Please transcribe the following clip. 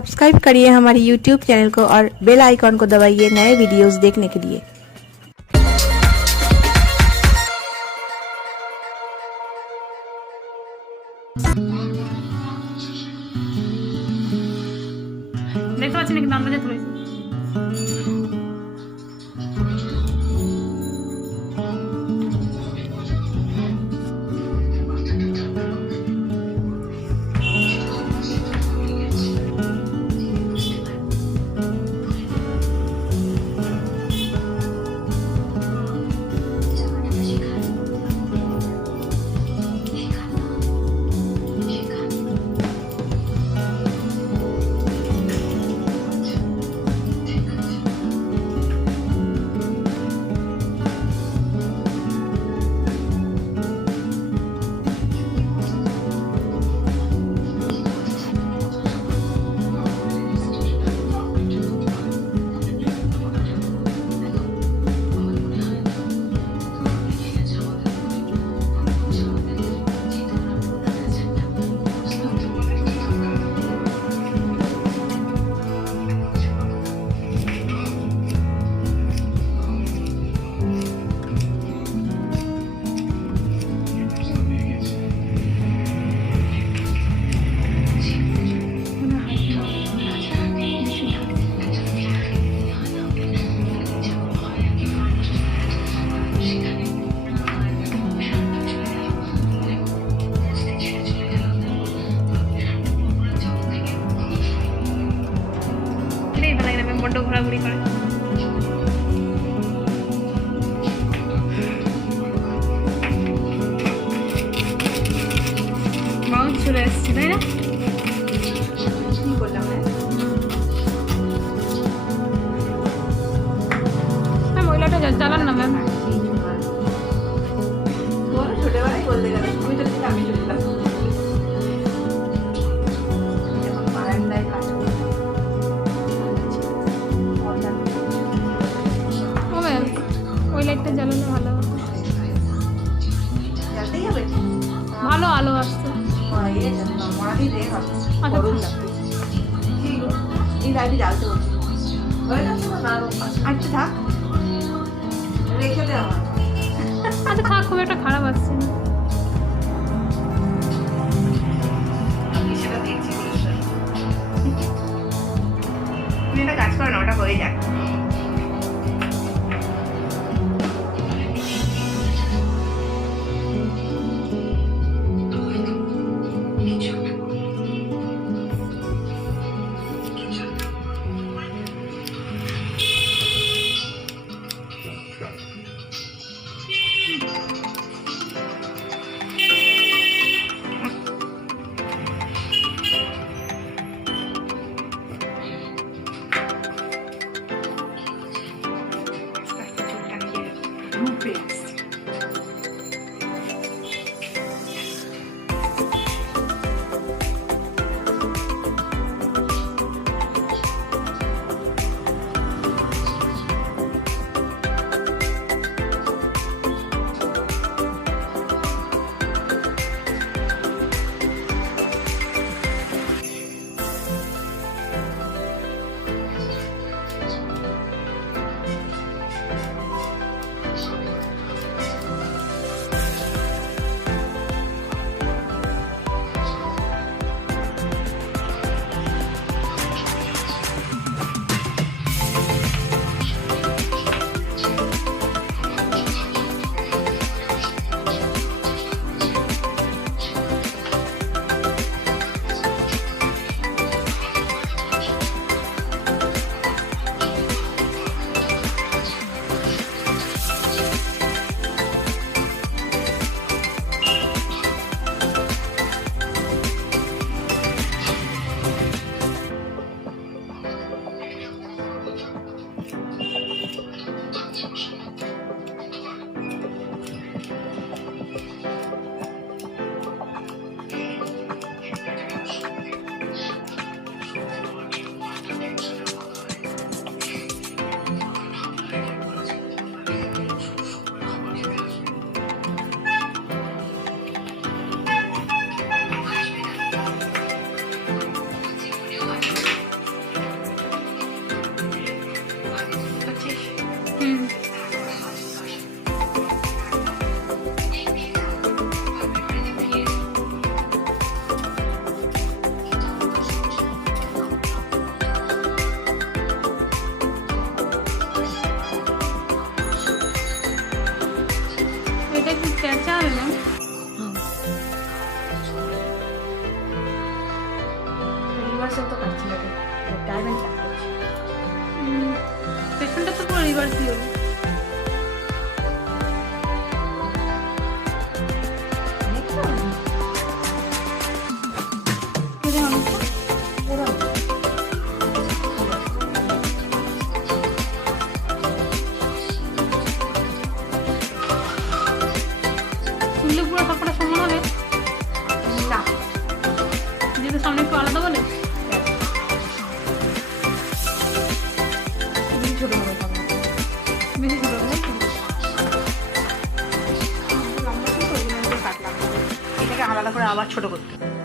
Subscribe करिए हमारे YouTube channel को और बेल आइकॉन को दबाइए नए वीडियोस देखने के लिए। দেখতে পাচ্ছি নাকি নামটা যেতে হয়েছে বড্ড ঘোরাঘুরি করে মাউন্ট চলে এসেছি তাই না মহিলাটা চালান না ম্যাম ছোটবেলায় বলতে গেলে তুমি তো আমি চললাম বারান্দায় কাজ ওই লাইটটা জ্বালালে ভালো হতো জ্বালতেই হবে ভালো আলো আসতো এই লাইটে জ্বালতে হচ্ছে আচ্ছা থাক রেখে দে আমার আচ্ছা থাক খুব একটা খারাপ আসছে না আমি সেটা দেখছি তুমি একটা কাজ করো না ওটা হয়ে যাক এবার কি হলো? কেটে অনেকটা তুললে পুরো সবকটা সমান হবে না, যেহেতু সামনে একটু আলাদা বলে। তুমি ছোট হবে তবে। বেশি ছোট হবে নাকি? লম্বা ছিল তো, ওই জন্য আমি কাটলাম। এটাকে আলাদা করে আবার ছোট করতে হবে।